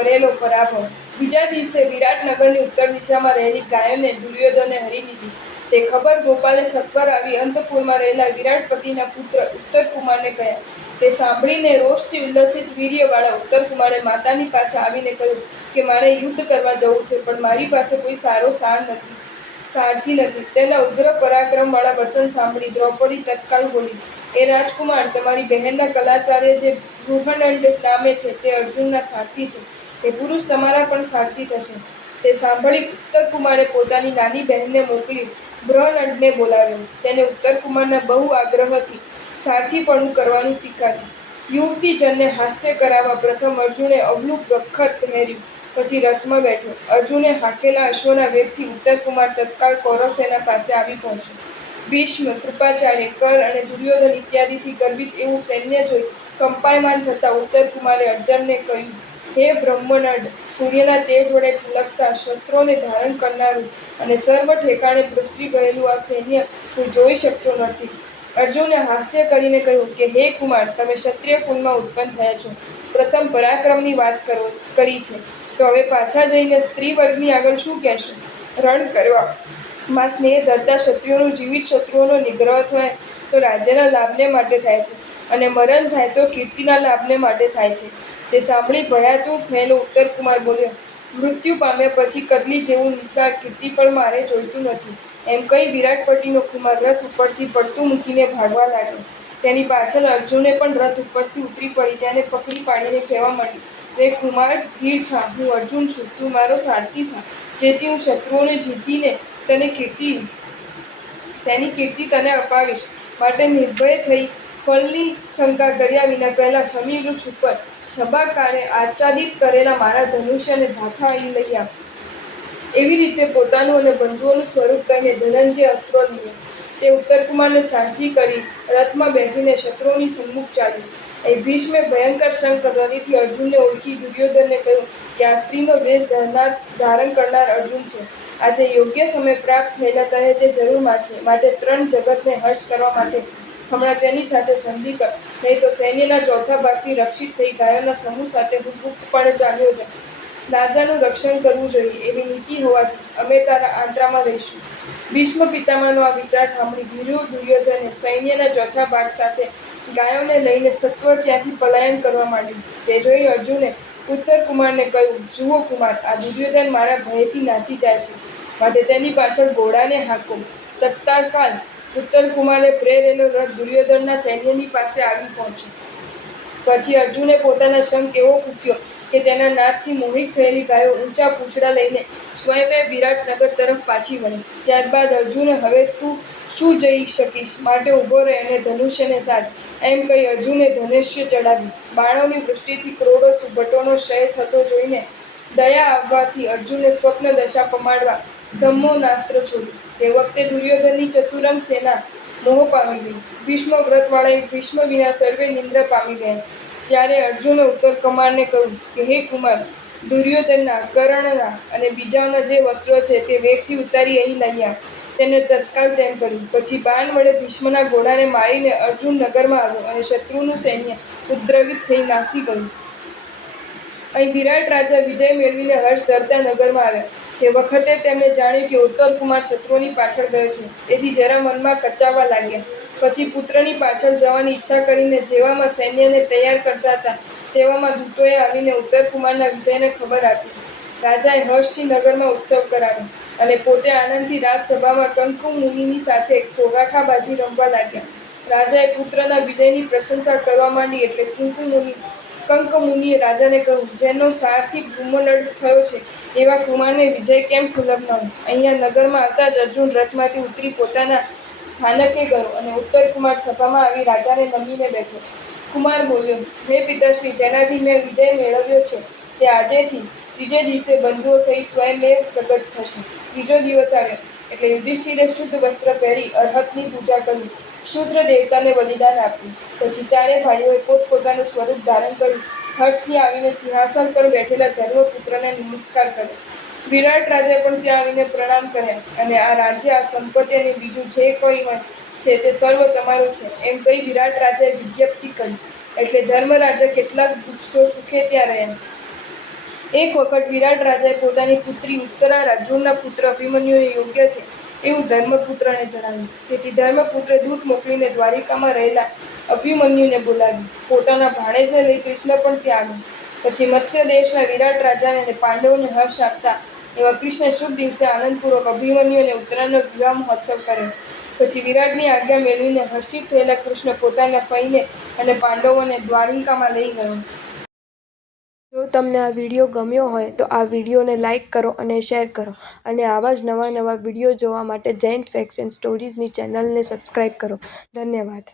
કરેલો પરાભવ. બીજા દિવસે વિરાટનગરની ઉત્તર દિશામાં રહેલી ગાયોને દુર્યોધને હરી લીધી. તે ખબર ગોપાલે સત્વર આવી અંતપુરમાં રહેલા વિરાટપતિના પુત્ર ઉત્તરકુમારને કહ્યા. તે સાંભળીને રોષથી ઉલ્લસિત વીર્યવાળા ઉત્તરકુમારે માતાની પાસે આવીને કહ્યું કે મારે યુદ્ધ કરવા જવું છે, પણ મારી પાસે કોઈ સારો સારથી નથી. તેના ઉગ્ર પરાક્રમવાળા વચન સાંભળી દ્રૌપદી તત્કાલ બોલી, એ રાજકુમાર, તમારી બહેનના કલાચાર્ય જે બૃહનંદ નામે છે તે અર્જુનના સારથી છે. તે પુરુષ તમારા પણ સારથી થશે. તે સાંભળી ઉત્તરકુમારે પોતાની નાની બહેનને મોકલી બૃહનંદને બોલાવ્યો. તેને ઉત્તરકુમારના બહુ આગ્રહથી સારથીપણું કરવાનું શીખવ્યું. યુવતીજનને હાસ્ય કરાવવા પ્રથમ અર્જુને અવલું પ્રખર પહેર્યું, પછી રથમાં બેઠો. અર્જુને હાંકેલા અશ્વના વેગથી ઉત્તરકુમાર તત્કાળ કૌરવસેના પાસે આવી પહોંચ્યો. ભીષ્મ, કૃપાચાર્ય, કર અને દુર્યોધન ઇત્યાદિથી ગર્વિત એવું સૈન્ય જોઈ કંપાયમાન થતા ઉત્તરકુમારે અર્જુનને કહ્યું, હે બ્રહ્મનંદ, સૂર્યના તેજ વડે છલકતા શસ્ત્રોને ધારણ કરનારું અને સર્વ ઠેકાણે પ્રસરી ગયેલું આ સૈન્ય હું જોઈ શકતો નથી. અર્જુને હાસ્ય કરીને કહ્યું કે હે કુમાર, તમે ક્ષત્રિય કુળમાં ઉત્પન્ન થયા છો, પ્રથમ પરાક્રમની વાત કરી છે, તો હવે પાછા જઈને સ્ત્રી વર્ગની આગળ શું કહેશો? રણ કરવામાં સ્નેહ ધરતા ક્ષત્રિયોનું જીવિત શત્રુઓનો નિગ્રહ થાય તો રાજ્યના લાભને માટે થાય છે, અને મરણ થાય તો કીર્તિના લાભને માટે થાય છે. તે સાંભળી ભયાતુર થયેલો ઉત્તરકુમાર બોલ્યો, મૃત્યુ પામ્યા પછી કદલી જેવું નિસાર કીર્તિફળ મારે જોઈતું નથી. એમ કહી વિરાટપતિનો કુમાર રથ ઉપરથી પડતું મૂકીને ભાગવા લાગ્યો. તેની પાછળ અર્જુને પણ રથ ઉપરથી ઉતરી પડી તેને પકડી પાડીને કહેવા માંડી, રે કુમાર, ધીર થા, હું અર્જુન છું, તું મારો સારથી થા, જેથી હું શત્રુઓને જીતીને તેની કીર્તિ તને અપાવીશ. માટે નિર્ભય થઈ ફળની શંકા કર્યા વિના પહેલા શમી વૃક્ષ ઉપર સભાકારે આચ્છાદિત કરેલા મારા ધનુષ્યને ધાથા અહીં લઈ આવ. એવી રીતે પોતાનું અને બંધુઓનું સ્વરૂપ કહીને ધનંજય અસ્ત્રો લીધો. તે ઉત્તરકુમારને સારથી કરી રથમાં બેસીને શત્રુઓની સન્મુખ ચાલ્યો. અહીં ભીષ્મે ભયંકર શંખ ધ્વનિથી અર્જુનને ઓળખી દુર્યોધનને કહ્યું કે આ સ્ત્રીનો વેશ ધારણ કરનાર અર્જુન છે. આજે યોગ્ય સમય પ્રાપ્ત થયેલા તને તે જરૂર મારશે. માટે ત્રણ જગતને હર્ષ કરવા માટે હમણાં તેની સાથે સંધિ કર, નહીં તો સૈન્યના ચોથા ભાગથી રક્ષિત થઈ ગાયોના સમૂહ સાથે હું ગુપ્તપણે ચાલ્યો જાઉં. રાજાનું રક્ષણ કરવું જોઈએ એવી નીતિ હોવાથી અમે તારા આંતરામાં રહીશું. ભીષ્મ પિતામહનો આ વિચાર સાંભળી ભીરુ દુર્યોધને સૈન્યના ચોથા ભાગ સાથે ગાયોને લઈને સત્વર ત્યાંથી પલાયન કરવા માંડ્યું. તે જોઈ અર્જુને ઉત્તરકુમારને કહ્યું, જુઓ કુમાર, આ દુર્યોધન મારા ભયથી નાસી જાય છે, માટે તેની પાછળ ઘોડાને હાંકો. તત્કાલ ઉત્તરકુમારે પ્રેરેલો રથ દુર્યોધનના સૈન્યની પાસે આવી પહોંચ્યો. પછી અર્જુને પોતાના શંખ એવો ફૂંક્યો કે તેના નાદથી મોહિત થયેલી ગાયો ઊંચા પૂંછડા લઈને સ્વયં વિરાટનગર તરફ પાછી વળી. ત્યારબાદ અર્જુને, હવે તું શું જઈ શકીશ, માટે ઊભો રહે અને ધનુષ્યને સાધ. એમ કહી અર્જુને ધનુષ્ય ચડાવ્યું. બાણોની વૃષ્ટિથી કરોડો સુભટોનો ક્ષય થતો જોઈને દયા આવવાથી અર્જુને સ્વપ્ન દશા પમાડવા બ્રહ્મોસ્ત્ર છોડ્યું. તે વખતે દુર્યોધનની ચતુરંગ સેના મોહ પામી ગઈ. ભીષ્મ વ્રતવાળા ભીષ્મ વિના સર્વે નિંદ્રા પામી ગયા. ત્યારે અર્જુને ઉત્તરકુમારને કહ્યું કે હે કુમાર, દુર્યોધનના, કર્ણના અને બીજાઓના જે વસ્ત્રો છે તે વેગથી ઉતારી અહીં લઈ આવ. તેને તત્કાલ તેમ કર્યું. પછી બાણ વડે ભીષ્મના ઘોડાને મારીને અર્જુન નગરમાં આવ્યો અને શત્રુનું સૈન્ય ઉપદ્રવિત થઈ નાસી ગયું. અહીં વિરાટ રાજા વિજય મેળવીને હર્ષ ધરતા નગરમાં આવ્યા. તે વખતે તેમણે જાણ્યું કે ઉત્તરકુમાર શત્રુઓની પાછળ ગયો છે, તેથી જરા મનમાં કચાવવા લાગ્યા. પછી પુત્રની પાછળ જવાની ઈચ્છા કરીને જેવામાં સૈન્યને તૈયાર કરતા હતા તેવામાં દૂતોએ આવીને ઉત્તરકુમારના વિજયને ખબર આપી. રાજાએ હર્ષથી નગરમાં ઉત્સવ કરાવ્યો અને પોતે આનંદથી રાજસભામાં કંકુ મુનિની સાથે સોગાઠાબાજી રમવા લાગ્યા. રાજાએ પુત્રના વિજયની પ્રશંસા કરવા માંડી એટલે કંક મુનિએ રાજાને કહ્યું, જેનો સારથી બ્રહ્મનંદ થયો છે એવા કુમારને વિજય કેમ સુલભ ન હોય. અહીંયા નગરમાં આવતા જ અર્જુન રથમાંથી ઉતરી પોતાના સ્થાનકે ગયો અને ઉત્તરકુમાર સભામાં આવી રાજાને નમીને બેઠો. કુમાર બોલ્યો, હે પિતાશ્રી, જેનાથી મેં વિજય મેળવ્યો છે તે આજેથી ત્રીજે દિવસે બંધુઓ સહિત સ્વયંમેવ પ્રગટ થશે. ત્રીજો દિવસ આવ્યો એટલે યુધિષ્ઠિરે શુદ્ધ વસ્ત્ર પહેરી અર્હતની પૂજા કરી, શુદ્ર દેવતાને બલિદાન આપ્યું. પછી ચારે ભાઈઓએ પોતપોતાનું સ્વરૂપ ધારણ કર્યું. હર્ષથી આવીને સિંહાસન પર બેઠેલા ધર્મપુત્રને નમસ્કાર કર્યો. વિરાટ રાજાએ પણ ત્યાં આવીને પ્રણામ કર્યા અને આ રાજ્ય, આ સંપત્તિ અને બીજું જે કોઈ છે તે સર્વ તમારું છે એમ કહી વિરાટ રાજાએ વિજ્ઞપ્તિ કરી. એટલે ધર્મરાજા કેટલાક દિવસો સુખે ત્યાં રહ્યા. એક વખત વિરાટ રાજાએ પોતાની પુત્રી ઉત્તરા રાજુના પુત્ર અભિમન્યુને યોગ્ય છે એવું ધર્મપુત્રને જણાવ્યું. તેથી ધર્મપુત્રે દૂત મોકલીને દ્વારિકામાં રહેલા અભિમન્યુને બોલાવ્યો. પોતાના ભાણેજને લઈ કૃષ્ણ પણ ત્યાં આવ્યો. પછી મત્સ્ય દેશના વિરાટ રાજાને અને પાંડવોને હર્ષ આપતા એવા કૃષ્ણે શુભ દિવસે આનંદપૂર્વક અભિમન્યુ અને ઉત્તરાનો વિવાહ મહોત્સવ કર્યો. પછી વિરાટની આજ્ઞા મેળવીને હર્ષિત થયેલા કૃષ્ણ પોતાના ફઈને અને પાંડવોને દ્વારિકામાં લઈ ગયો. જો તમને આ વિડીયો ગમ્યો હોય તો આ વિડીયોને લાઇક કરો અને શેર કરો અને આવા જ નવા વિડીયો જોવા માટે જૈન ફેક્ટ્સ એન્ડ સ્ટોરીઝની ચેનલને સબસ્ક્રાઈબ કરો. ધન્યવાદ.